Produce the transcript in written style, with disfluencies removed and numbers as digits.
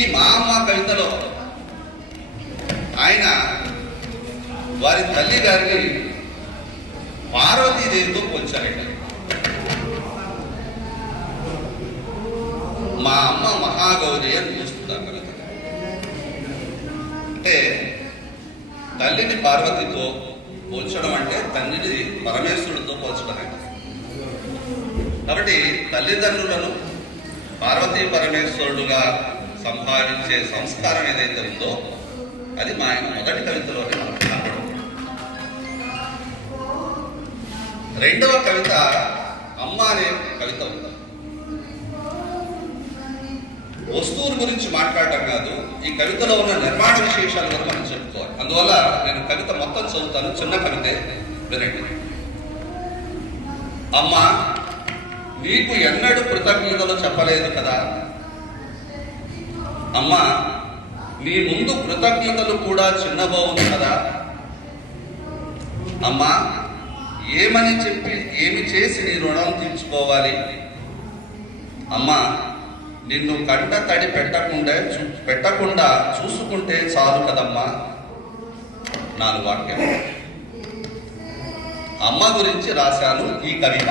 ఈ మా అమ్మ కవితలో ఆయన వారి తల్లి గారిని పార్వతీదేవితో పోల్చారట. మా అమ్మ మహాగౌరి అని చూస్తున్నారు కనుక, అంటే తల్లిని పార్వతితో పోల్చడం అంటే తండ్రిని పరమేశ్వరుడితో పోల్చడం అంటే. కాబట్టి తల్లిదండ్రులను పార్వతీ పరమేశ్వరుడుగా సంపాదించే సంస్కారం ఏదైతే ఉందో అది మా ఆయన మొదటి కవితలోనే మనం కనపడం. రెండవ కవిత అమ్మ అనే కవిత ఉంది. వస్తువుల గురించి మాట్లాడటం కాదు, ఈ కవితలో ఉన్న నిర్మాణ విశేషాలు కూడా మనం చెప్పుకోవాలి. అందువల్ల నేను కవిత మొత్తం చదువుతాను, చిన్న కవితే వినండి. అమ్మ, నీకు ఎన్నడూ కృతజ్ఞతలు చెప్పలేదు కదా. అమ్మ, నీ ముందు కృతజ్ఞతలు కూడా చిన్నబోవును కదా. అమ్మా, ఏమని చెప్పి ఏమి చేసి నీ రుణం తీర్చుకోవాలి. అమ్మా, నిన్ను కంట తడి పెట్టకుండా చూసుకుంటే చాలు కదమ్మా. 4 వాక్యం అమ్మ గురించి రాశాను ఈ కవిత.